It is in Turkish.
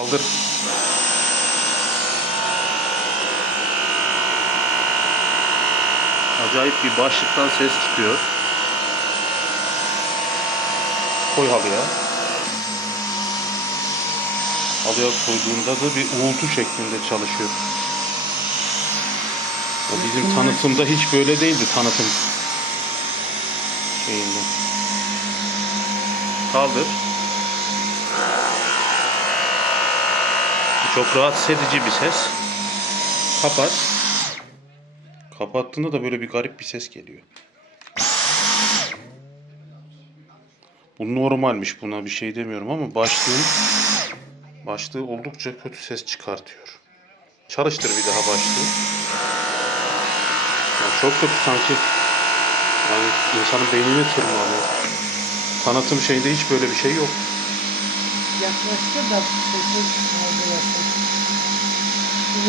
Kaldır. Acayip bir başlıktan ses çıkıyor. Koy halıya. Halıya koyduğunda da bir uğultu şeklinde çalışıyor. O bizim tanıtımda hiç böyle değildi, tanıtım şeyinde. Kaldır. Çok rahatsız edici bir ses. Kapat. Kapattığında da böyle bir garip bir ses geliyor. Bu normalmiş, buna bir şey demiyorum ama başlığı oldukça kötü ses çıkartıyor. Çalıştır bir daha başlığı. Yani çok kötü sanki. Yani insanın beynini tırmalıyor. Tanıtım şeyinde hiç böyle bir şey yok. Yaklaştı da sesi aldı.